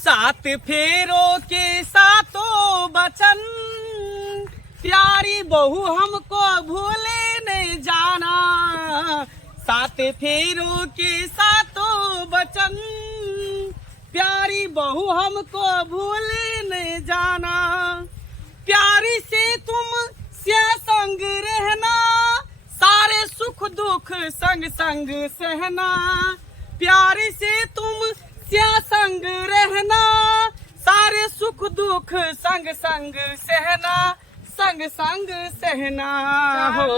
सात फेरों के सातों बचन, प्यारी बहू हमको भूले नहीं जाना। सात फेरों के सातों बचन, प्यारी बहू हमको भूले नहीं जाना। प्यारी से तुम से संग रहना, सारे सुख दुख संग संग सहना। प्यारी से तुम से संग रहना, सारे सुख दुख संग संग सहना, संग संग सहना हो।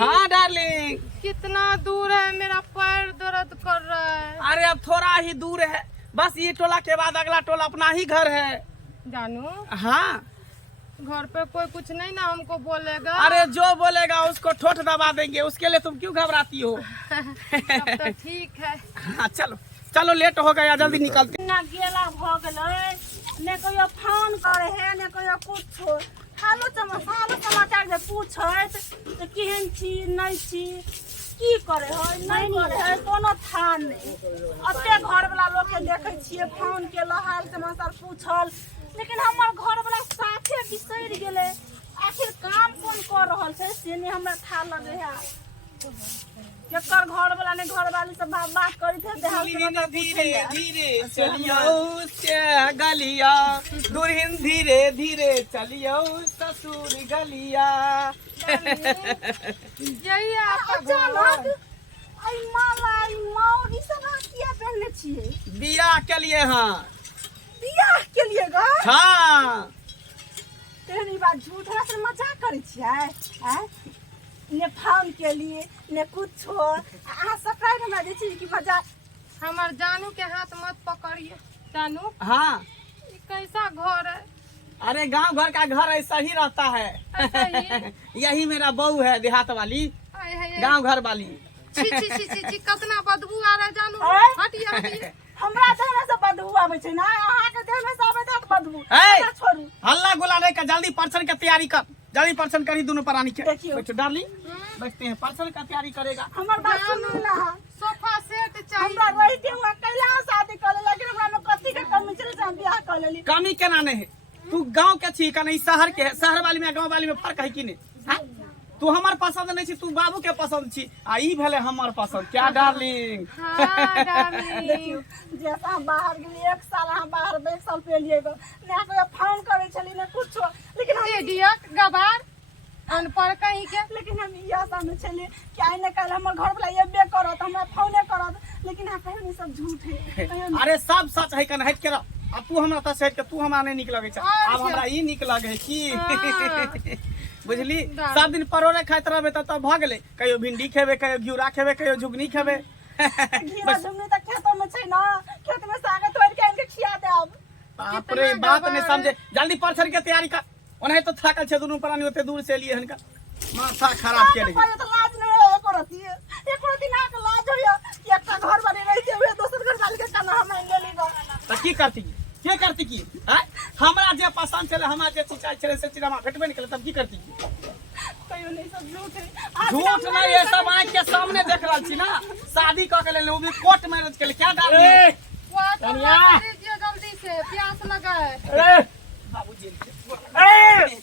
हाँ डार्लिंग, कितना दूर है? मेरा पैर दर्द कर रहा है। अरे अब थोड़ा ही दूर है, बस ये टोला के बाद अगला टोला अपना ही घर है। जानू, हाँ घर पे कोई कुछ नहीं ना हमको बोलेगा? अरे जो बोलेगा उसको ठोठ दबा देंगे, उसके लिए तुम क्यों घबराती हो? तब तो ठीक है। हाँ चलो चलो, लेट हो गया, जल्दी निकलते। ना गेला भ गेलै, ने कहियो फोन करे है ने कहियो कुछो। हालो समाचार जे पूछत त केहन छी नहीं छी, की करे है नहीं करे है, कोनो था नहीं। अते घर वाला लोग के देखे छिए फोन के हाल समाचार पूछल, लेकिन हमर घर वाला साथे बिसर गेले। आखिर काम कौन कर रहल छै से नहीं हमरा था लगे है। केकर घर वाला ने घर वाली सब बात करी थे। धीरे धीरे चलियो से गलिया, दुल्हन धीरे धीरे चलियो ससुर गलिया। यही आपका घर अचानक है। आई माला आई मौरी सब किया पहनले छिए? बियाह के लिए। हाँ बियाह के लिए ग? हाँ, तेरी बात झूठ है, से मजाक करे छिए हैं? ने फोन के लिए ने कुछो आ सकाय हमरा दे छी कि मजाक। हमार जानू के हाथ मत पकड़िए। जानू, हाँ ये कैसा घर है? अरे गांव घर का घर ऐसा ही रहता है। ऐसा ही? यही मेरा बहू है, देहात वाली, आय हाय, गांव घर वाली। छी छी छी छी छी, कितना बदबू आ रहा है जानू। आय? हटिए हटिए। हमरा देह में से बदबू आबै छै ना, अहाँ के देह में से आबै त बदबू। ऐ! हमरा छोड़ू। हल्ला गुला नहीं कर, जल्दी पर्सन की तैयारी कर, जल्दी पर्सन करी दोनों प्राणी के। देखियो। बैठो डार्लिंग, बैठते हैं, पर्सन का तैयारी करेगा। हमर बात सुनू ना। सोफा सेट चाहिए। हमरा रहिते हुआ कैला शादी कर ले, लेकिन हमरा में कथी के कमी छले से हम बियाह कर लेली। कमी केना नहीं है? तू गांव के छी का नहीं शहर के? शहर वाली में गांव वाली में फर्क है कि नहीं? हाँ? तू हमार पसंद नहीं छी, तू बाबू के पसंद छी, आ ई भेले हमर पसंद। क्या डार्लिंग? हाँ डार्लिंग। देखियो, जैसा हम बाहर गेली 1 साल, हम बाहर 1 साल पे लिए गो ना, कोई फोन करे छली ना कुछो, लेकिन हम इडियट, गवार, अनपढ़ कहीं के। लेकिन हम ई आशा में छली कि आइ ने कल हमर घर वाला येबे करत, हमरा फोने करत, लेकिन आ कहियो नहीं सब झूठ है। कहियो नहीं। अरे सब सच है, कन हट के रह। अब तू हमरा तस हट के, तू हमरा नहीं निक लगे छ, अब हमरा ई निक लगे की। बुझली? सब दिन परोरे खाइत रहबे त तब भ गेले। कहियो भिंडी खेबे, कहियो घिउरा खेबे, कहियो झुगनी खेबे। घीवा झुमनी त खेतों में छै ना, खेत में साग तोड़ के इनके खिया देब। बाप रे, बात नहीं समझे। जल्दी पर्सन के तैयारी कर, ओने तो थाकल छे दोनों प्राणी, ओते दूर से लिए हनका माथा खराब के रही। तो लाज नहीं है, एको रति ना के लाज होया कि एकटा घर वाली रहते हुए दोसर घर वाली के काना हम ले ली गो। त की करती के करती की? हैं? हमरा जे पसंद छले, हमरा जे चिचाई छले से चिरमा भेटबे नहीं केले, तब की करती? कहियो नहीं सब झूठ है। झूठ नहीं, ये सब आंख के सामने देख रहल छी ना। शादी क के ले, वो भी कोर्ट मैरिज के लिए। क्या डार्लिंग? वाटर लगा दीजिए जल्दी से, प्यास लगा है। अरे बाबूजी अरे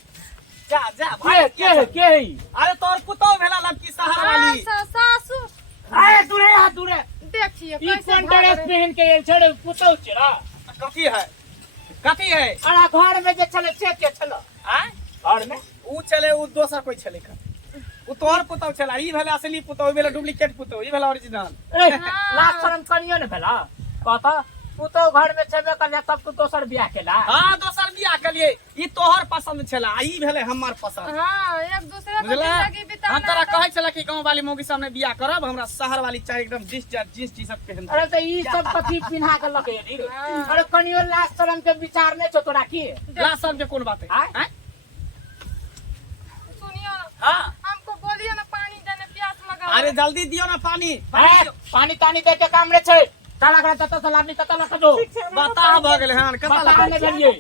जा जा के भाई। के है? अरे तोर पुतो भेला लड़की शहर वाली। सासू अरे दूरे हाथ दूरे। देखिए ई कैसे कौन भाग ड्रेस रहे। पहन के ये छड़े पुतौ छरा? कथी है? कथी है? अरे घर में जे छले से के छलो? हैं? घर में ऊ चले, ऊ दोसर कोई चले का। ऊ तोहर पुतो छला, ई भेला असली पुतो, ई भेला डुप्लीकेट पुतो, ई भेला ओरिजिनल। ए लाख शर्म कनियो न भेला। कहता पुतौ घर में छबे कर, तब तू दोसर बियाह केला। हां, दोसर बियाह के लिए। ई तोहर पसंद छला, ई भेले हमर पसंद। हाँ, एक दूसरे को बुझला? जिंदगी हम बिताना तोरा है। कहै छला कि गांव वाली मौगी सामने बियाह करब, हमरा शहर वाली चाहे एकदम जींस टी शर्ट पहन। अरे तो ई सब कथी पिन्हा के लगे रे? अरे कनियो लाख शर्म के विचार नहीं छो तोरा की? ला सब के कोन बात है? आय? हैं? सुनिए ना, हां, हमको बोलिए ना पानी देने, प्यास लगा। अरे जल्दी दियो ना पानी। अरे पानी तानी दे के काम नहीं छे। ताला का तत सलामी तत लख दो। बता भ गेले हन, कता बता लगा? ले भेलिए।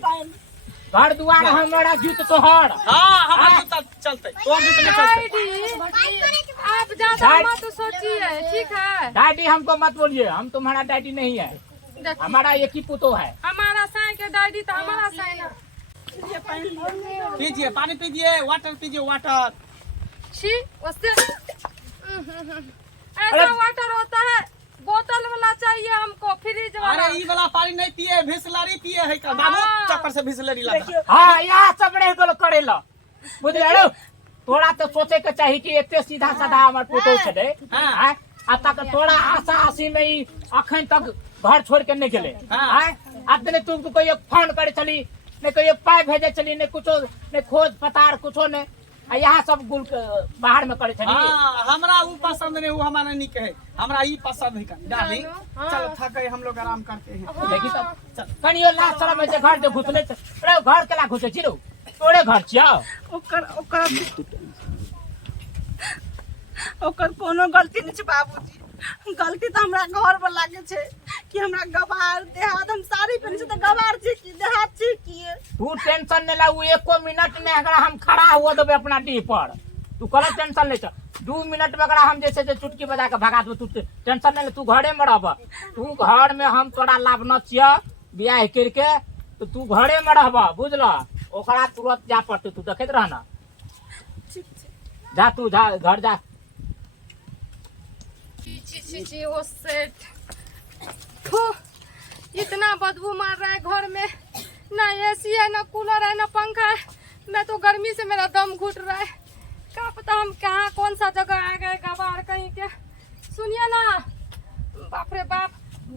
घर दुआर हमारा जूत तोहर। हां, हमरा जूता चलते, तोहर जूता नहीं चलते। डैडी, आप ज्यादा मत सोचिए, ठीक है? डैडी हमको मत बोलिए, हम तुम्हारा डैडी नहीं है, देखिए, हमारा एक ही पुतो है। हमारा डैडी तो हमारा साइन है। ये पानी लो। पीजिए पानी, पीजिए वाटर, पीजिए वाटर। छी उससे ऐसा वाटर होता है, बोतल वाला चाहिए हमको, फ्रिज वाला। अरे ई वाला पानी नहीं पिए, बिस्लरी पिए है का बाबू, चक्कर से बिस्लरी लगा। देखियो हाँ यहाँ सबने गोल करेला बुझले रो। तोरा तो सोचे के चाहिए कि एते सीधा साधा हमर फोटो छे। हाँ। हां आ तक तोरा आशा आसी में ई अखन तक घर छोड़ के नहीं गेले। हाँ। हां आदने तू कोई फोन करे चली ने, कोई पाई भेजे चली ने, कुछो ने खोज पतार कुछो ने, आ यहाँ सब गुल बाहर में करे चली। हाँ, हमरा वो पसंद नहीं, वो हमारा नहीं कहे, हमरा ई पसंद है का डार्लिंग। हाँ। चलो थके हम लोग आराम करते हैं। देखी तो कनियो लास्ट साल में जे घर जे घुसले रे, घर केला घुसे छिरो तोरे घर छिया। ओकर कोनो गलती नहीं छै बाबूजी। गलती तो हमरा घर पर लागे छै कि हमरा गवार देहात, हम साड़ी पहने छै तो गवार छै कि देहात छै कि। तू टेंशन नहीं ला, वो एको मिनट में अगर हम खड़ा हुआ देबे अपना डी पर, तू कल टेंशन नहीं छ। 2 मिनट में अगर हम जैसे चुटकी बजा के भगा दो, तू टेंशन नहीं ले, तू घरे में रहब। तू घर में हम तोरा लाभना छिया बियाह करके, तो तू घरे में रहब बुझला। ओकरा तुरंत जा पड़ते, तू देखत रहना। जा तू जा घर जा। छी वो सेट फू, इतना बदबू मार रहा है घर में, ना एसी है ना कूलर है ना पंखा है। मैं तो गर्मी से मेरा दम घुट रहा है। क्या पता हम कहाँ कौन सा जगह आ गए गवार कहीं के। सुनिए ना, बाप रे बाप,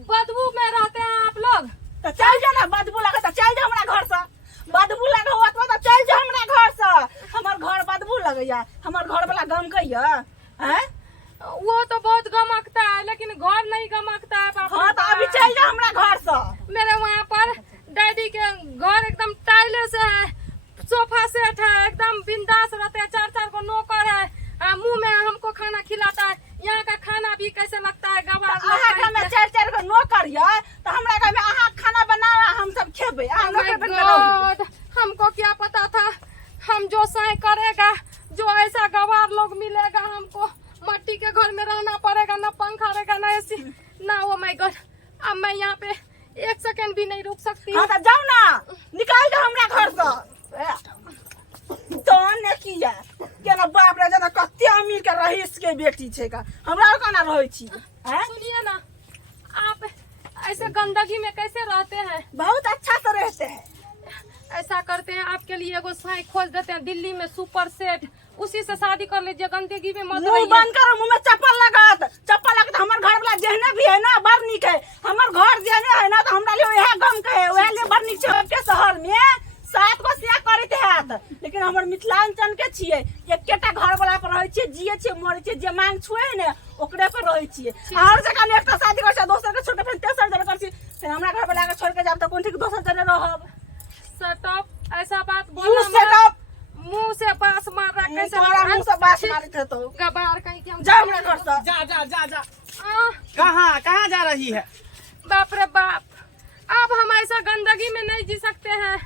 बदबू में रहते हैं आप लोग। तो चल जा ना, बदबू लगे तो चल जा हमरा घर से। बदबू लगे हुआ तो चल जा हमरा घर से। हमर घर बदबू लगैया, हमर घर वाला गम कहिया हैं। वो तो बहुत गमकता है, लेकिन घर नहीं गमकता है बाप रे हाँ तो अभी बाप। चल जा हमरा घर से। मेरे वहाँ पर डैडी के घर एकदम टाइले से है, सोफा सेट है, एकदम बिंदास रहते हैं, 4 को नौकर है, मुंह में हमको खाना खिलाता है। यहाँ का खाना भी कैसे लगता है गवार अहाँ घर में 4 को नौकर है, तो हमरा घर में अहाँ खाना बनावा, हम सब खेबे। अहाँ नौकर बन के रहू। God, हमको क्या पता था हम जो सही करेगा, जो ऐसा गवार लोग मिलेगा, हमको मट्टी के घर में रहना पड़ेगा, ना पंखा रहेगा ना एसी ना। ओ माय गॉड, अब मैं यहाँ पे 1 सेकंड भी नहीं रुक सकती। हाँ तो जाओ ना, निकाल जाओ हमरा घर से। तो ने किया केना बाप रे, ज्यादा कते अमीर के रहीस के बेटी छे का, हमरा केना रहै छी हैं। सुनिए ना, आप ऐसे गंदगी में कैसे रहते हैं? बहुत अच्छा से रहते हैं। ऐसा करते हैं, आपके लिए एगो साई खोज देते हैं दिल्ली में, सुपर सेट, उसी से शादी कर लीजिए, गंदगी में मत मुंह रहिए। बंद करो, मुंह में चप्पल लगत हमर घर वाला जेहने भी है ना बड़ निक है। हमर घर जेहने है ना तो हमरा लिए वह गम के है, वह लिए बड़ निक छै। के शहर में 7 को सिया करते हैत, लेकिन हमर मिथिलांचल के छिए, एकेटा घर वाला पर रहै छिए, जिए छिए मरै छिए, जे मांग छुए ने ओकरे पर रहै छिए। और जगह ने एकटा शादी कर छै, दोसर के छोड़ के फिर तेसर जगह कर छी, फिर हमरा घर वाला के छोड़ के जाब त कोन ठीक दोसर जगह रहब। सेटअप, ऐसा बात मुंह बोलना से मत। कब मुंह से बास मार रहा है, कैसे तोरा मुंह से बात मारत है तो गबार कहीं के हम जा हमरा घर से। जा जा जा जा। आह, कहाँ कहाँ जा रही है? बाप रे बाप, अब हम ऐसा गंदगी में नहीं जी सकते हैं।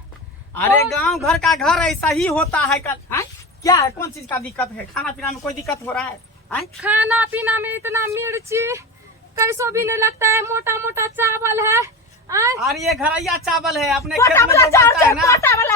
अरे गांव घर का घर ऐसा ही होता है कल। हैं? क्या है, कौन चीज का दिक्कत है? खाना पीना में कोई दिक्कत हो रहा है? हैं? खाना पीना में इतना मिर्ची कैसो भी नहीं लगता है, मोटा मोटा चावल है। आय, अरे ये घरैया चावल है, अपने कोटा खेत में वाला जो चावल बनता है है, ना।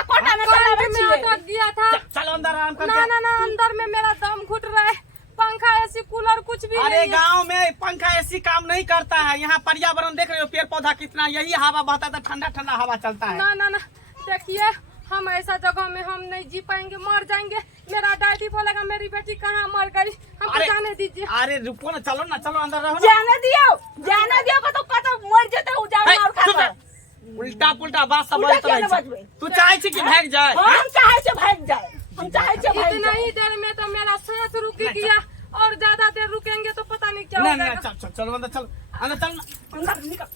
कोटा में कंठ चलावे में छिए। अटक गया था। चलो अंदर आराम ना करके। ना ना, अंदर में मेरा दम घुट रहा है, पंखा एसी कूलर कुछ भी अरे नहीं है। गांव में पंखा ऐसी काम नहीं करता है। यहाँ पर्यावरण देख रहे हो, पेड़ पौधा कितना, यही हवा बहता है तो ठंडा ठंडा हवा चलता है। ना ना ना, देखिए हम ऐसा जगह में हम नहीं जी पाएंगे, मर जाएंगे। मेरा डैडी बोलेगा मेरी बेटी कहाँ मर गई, हमको अरे- जाने दीजिए। अरे रुको ना, चलो ना, चलो अंदर रहो ना। जाने दियो कतो मर जेते उ जान और चुप खाता। रह। उल्टा पुल्टा बात सब उल्टा बोलत क्या रहै न छै। बजबै? तू चाहे छी कि भाग जाए? हम चाहे छे भाग जाए, हम चाहे छे भाग इतना जाए। ही देर में तो मेरा सांस रुक गया, और ज्यादा देर रुकेंगे तो पता नहीं क्या नहीं हो नहीं, जाएगा। चल चल चलो अंदर, चलो अंदर चल ना। अंदर निकल।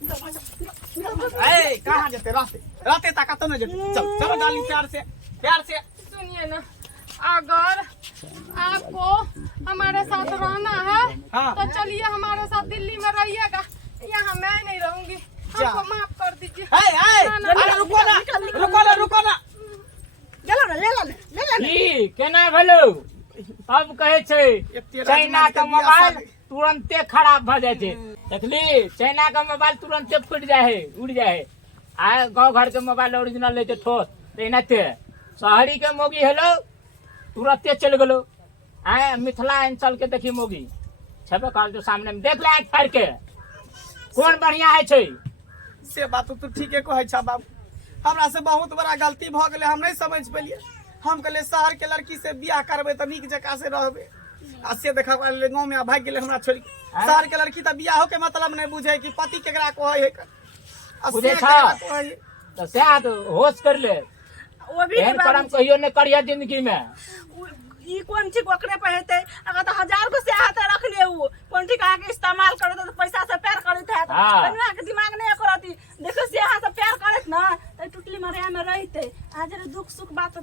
ए कहाँ जाते? रास्ते रास्ते ताकत तो नहीं जाते। चल चलो डाली प्यार से प्यार से। सुनिए ना, अगर आपको हमारे साथ रहना है हाँ। तो चलिए हमारे साथ दिल्ली में रहिएगा, यहाँ मैं नहीं रहूंगी, जा। हमको माफ कर दीजिए। ए ना, अरे रुको ना, रुको ना, रुको ना। गेलो ना, ले ला। की केना भेलो? अब कहे छै एते चाइना राजमा के के बिया मोबाइल साथे। तुरंते खराब भ जाए छै। देखली चाइना का मोबाइल तुरंते फूट जाए है, उड़ जाए है। आए गाँव घर के मोबाइल ओरिजिनल ले ठोस तो एनाते शहरी के मोगी हेलो तुरंते चल गलो। आए मिथिलांचल के देखी मोगी छेबे कर जो सामने में देख ले आँख फाड़ के कौन बढ़िया है छै। से बात तू ठीके कहै छ बाबू, हमरा से बहुत बड़ा गलती भ गेलै, हम नहीं समझ पेलिए। हम कहले शहर के लड़की से बियाह करबे त नीक जका से रहबे, आ से देखा गाँव में भाग गेले हमरा छोड़ के। शहर के लड़की त बियाहो के मतलब नहीं बुझे कि पति केकरा कहै है, बुझे छ तो से होश कर ले। वो भी एहन करम कहियो नहीं करिए जिंदगी में। ई कौन ठीक ओकरे पे हेते, अगर तो 1000 को से हाथ रख ले उ कौन ठीक आके इस्तेमाल करे तो पैसा से प्यार करत है। कन्या के दिमाग नहीं करती, देखो से हाथ से प्यार करत ना त टुटली मरिया में रहते, आज रे दुख सुख बात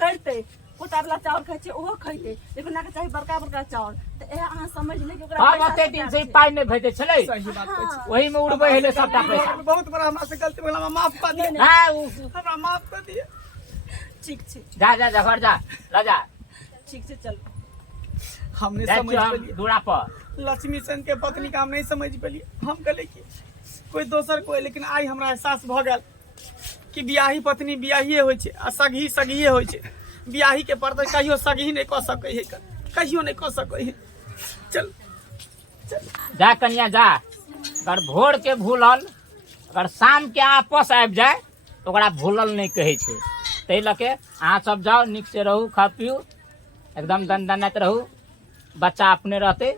करते, कोटाबला चावल खाइ छै ओहो खइते, लेकिन ना के चाहे बड़का बड़का चावल। त ए अहाँ समझ ले कि ओकरा हम अते दिन से पाई नहीं भेजे छले, सही बात कहै छी। वही में उड़बे हेले सबटा पैसा। बहुत बड़ा हमरा से गलती भेल, हमरा माफ कर दिए, हां हमरा माफ कर दिए। ठीक छै, जा जा जा घर जा ला जा। ठीक छै चल। हमने जा समझ हम पेलिए दूरा पर लक्ष्मी सेन के पत्नी का हम नहीं समझ पेलिए। हम कहले कि कोई दोसर कोई, लेकिन आई हमरा एहसास भ गेल कि बियाही पत्नी बियाहिए होइ छै आ सगही सगहिए होइ छै। बियाही के पर्दा कहियो सगही नहीं क सकै है, कहियो नहीं क सकै है। चल जा कन्या जा। अगर भोर के भूलल अगर शाम के आपस आबि जाए तो ओकरा भूलल नहीं कहे छै। तै लके अहाँ सब जाओ, निक से रहू, खा पियो, एकदम दनदनाइत रहू, बच्चा अपने रहते।